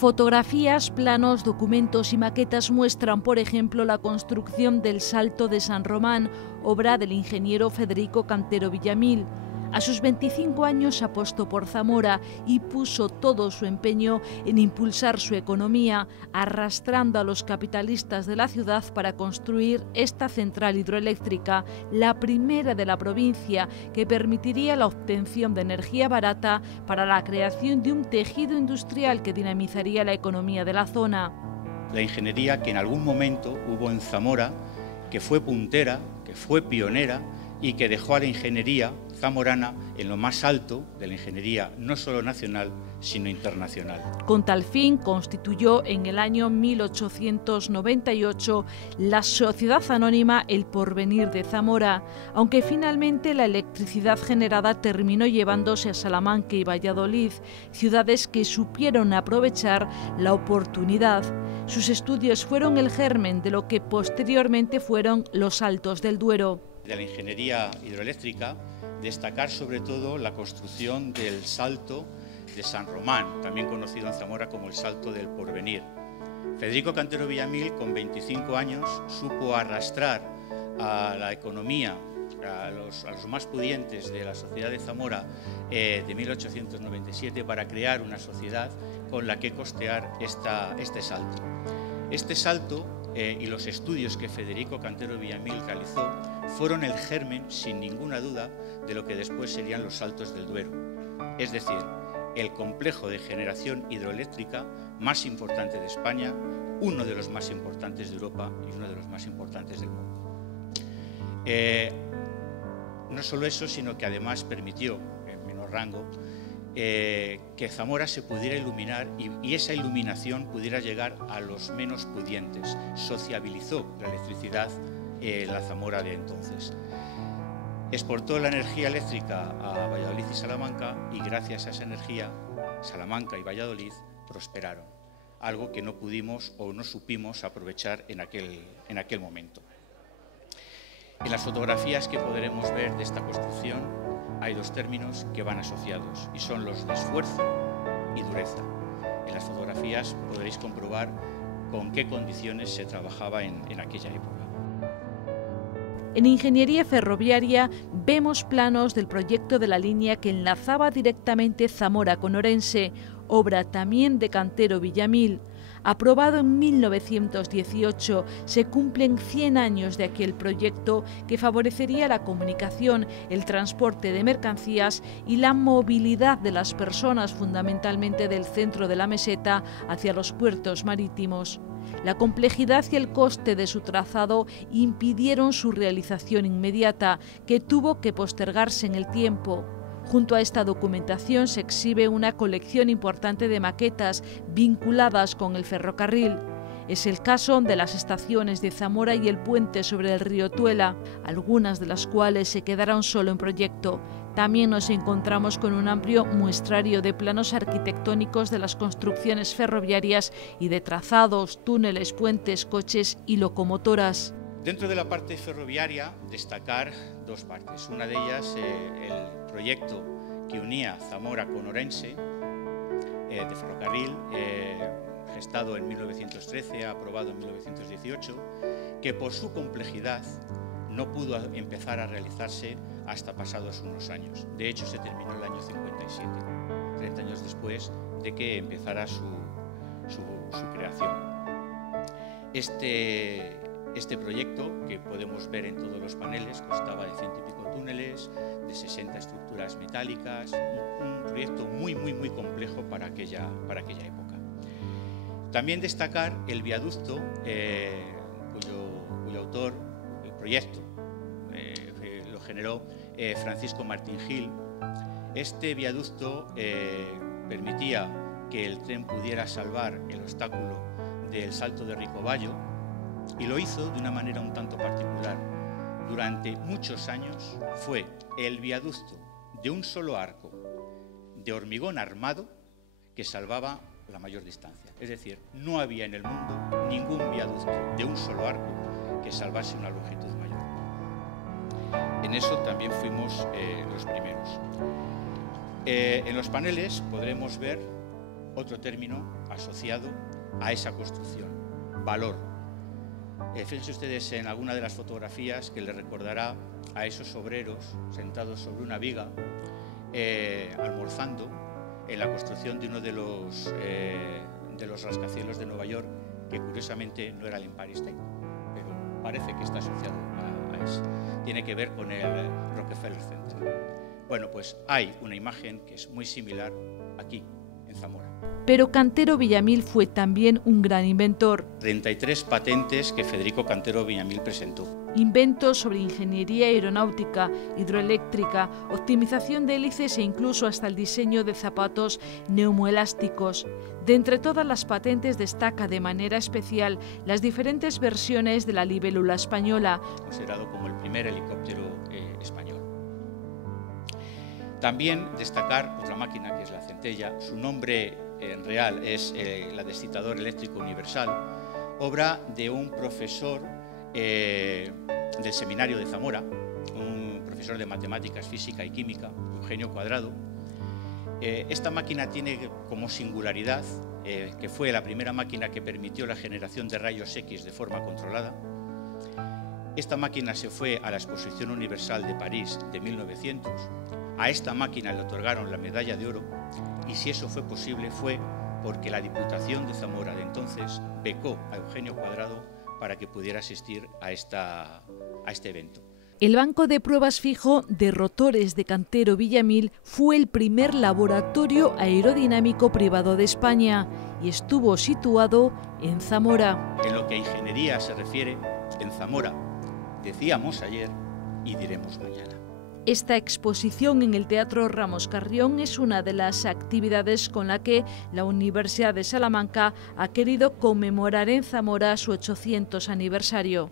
Fotografías, planos, documentos y maquetas muestran, por ejemplo, la construcción del Salto de San Román, obra del ingeniero Federico Cantero Villamil. A sus 25 años apostó por Zamora y puso todo su empeño en impulsar su economía, arrastrando a los capitalistas de la ciudad para construir esta central hidroeléctrica, la primera de la provincia, que permitiría la obtención de energía barata para la creación de un tejido industrial que dinamizaría la economía de la zona. La ingeniería que en algún momento hubo en Zamora, que fue puntera, que fue pionera y que dejó a la ingeniería zamorana en lo más alto de la ingeniería no solo nacional, sino internacional. Con tal fin, constituyó en el año 1898 la Sociedad Anónima El Porvenir de Zamora, aunque finalmente la electricidad generada terminó llevándose a Salamanca y Valladolid, ciudades que supieron aprovechar la oportunidad. Sus estudios fueron el germen de lo que posteriormente fueron los Altos del Duero. De la ingeniería hidroeléctrica, destacar sobre todo la construcción del Salto de San Román, también conocido en Zamora como el Salto del Porvenir. Federico Cantero Villamil, con 25 años, supo arrastrar a la economía, a los más pudientes de la sociedad de Zamora de 1897 para crear una sociedad con la que costear este salto. Este salto y los estudios que Federico Cantero Villamil realizó fueron el germen, sin ninguna duda, de lo que después serían los Saltos del Duero, es decir, el complejo de generación hidroeléctrica más importante de España, uno de los más importantes de Europa y uno de los más importantes del mundo. No solo eso, sino que además permitió, en menor rango, que Zamora se pudiera iluminar y esa iluminación pudiera llegar a los menos pudientes. Sociabilizó la electricidad la Zamora de entonces. Exportó la energía eléctrica a Valladolid y Salamanca y gracias a esa energía Salamanca y Valladolid prosperaron, algo que no pudimos o no supimos aprovechar en aquel momento. En las fotografías que podremos ver de esta construcción hay dos términos que van asociados y son los de esfuerzo y dureza. En las fotografías podréis comprobar con qué condiciones se trabajaba en aquella época. En ingeniería ferroviaria vemos planos del proyecto de la línea que enlazaba directamente Zamora con Orense, obra también de Cantero Villamil. Aprobado en 1918, se cumplen 100 años de aquel proyecto que favorecería la comunicación, el transporte de mercancías y la movilidad de las personas, fundamentalmente del centro de la meseta hacia los puertos marítimos. La complejidad y el coste de su trazado impidieron su realización inmediata, que tuvo que postergarse en el tiempo. Junto a esta documentación se exhibe una colección importante de maquetas vinculadas con el ferrocarril. Es el caso de las estaciones de Zamora y el puente sobre el río Tuela, algunas de las cuales se quedaron solo en proyecto. También nos encontramos con un amplio muestrario de planos arquitectónicos de las construcciones ferroviarias y de trazados, túneles, puentes, coches y locomotoras. Dentro de la parte ferroviaria, destacar dos partes. Una de ellas, el proyecto que unía Zamora con Orense, de ferrocarril, gestado en 1913, aprobado en 1918, que por su complejidad no pudo empezar a realizarse hasta pasados unos años. De hecho, se terminó el año 57, 30 años después de que empezara su creación. Este proyecto, que podemos ver en todos los paneles, constaba de 100 y pico túneles, de 60 estructuras metálicas, un proyecto muy complejo para aquella época. También destacar el viaducto, cuyo autor, el proyecto, lo generó Francisco Martín Gil. Este viaducto permitía que el tren pudiera salvar el obstáculo del Salto de Ricobayo, y lo hizo de una manera un tanto particular. Durante muchos años fue el viaducto de un solo arco de hormigón armado que salvaba la mayor distancia. Es decir, no había en el mundo ningún viaducto de un solo arco que salvase una longitud mayor. En eso también fuimos los primeros. En los paneles podremos ver otro término asociado a esa construcción, valor. Fíjense ustedes en alguna de las fotografías que les recordará a esos obreros sentados sobre una viga, almorzando en la construcción de uno de los rascacielos de Nueva York, que curiosamente no era el Empire State, pero parece que está asociado a eso. Tiene que ver con el Rockefeller Center. Bueno, pues hay una imagen que es muy similar aquí, en Zamora. Pero Cantero Villamil fue también un gran inventor. 33 patentes que Federico Cantero Villamil presentó. Inventos sobre ingeniería aeronáutica, hidroeléctrica, optimización de hélices e incluso hasta el diseño de zapatos neumoelásticos. De entre todas las patentes destaca de manera especial las diferentes versiones de la libélula española. Considerado como el primer helicóptero español. También destacar otra máquina que es la centella. Su nombre real es la de excitador eléctrico universal, obra de un profesor del seminario de Zamora, un profesor de matemáticas, física y química, Eugenio Cuadrado. Esta máquina tiene como singularidad que fue la primera máquina que permitió la generación de rayos X de forma controlada. Esta máquina se fue a la Exposición Universal de París de 1900. A esta máquina le otorgaron la medalla de oro, y si eso fue posible fue porque la Diputación de Zamora de entonces becó a Eugenio Cuadrado para que pudiera asistir a este evento. El banco de pruebas fijo de rotores de Cantero Villamil fue el primer laboratorio aerodinámico privado de España y estuvo situado en Zamora. En lo que a ingeniería se refiere, en Zamora, decíamos ayer y diremos mañana. Esta exposición en el Teatro Ramos Carrión es una de las actividades con la que la Universidad de Salamanca ha querido conmemorar en Zamora su 800 aniversario.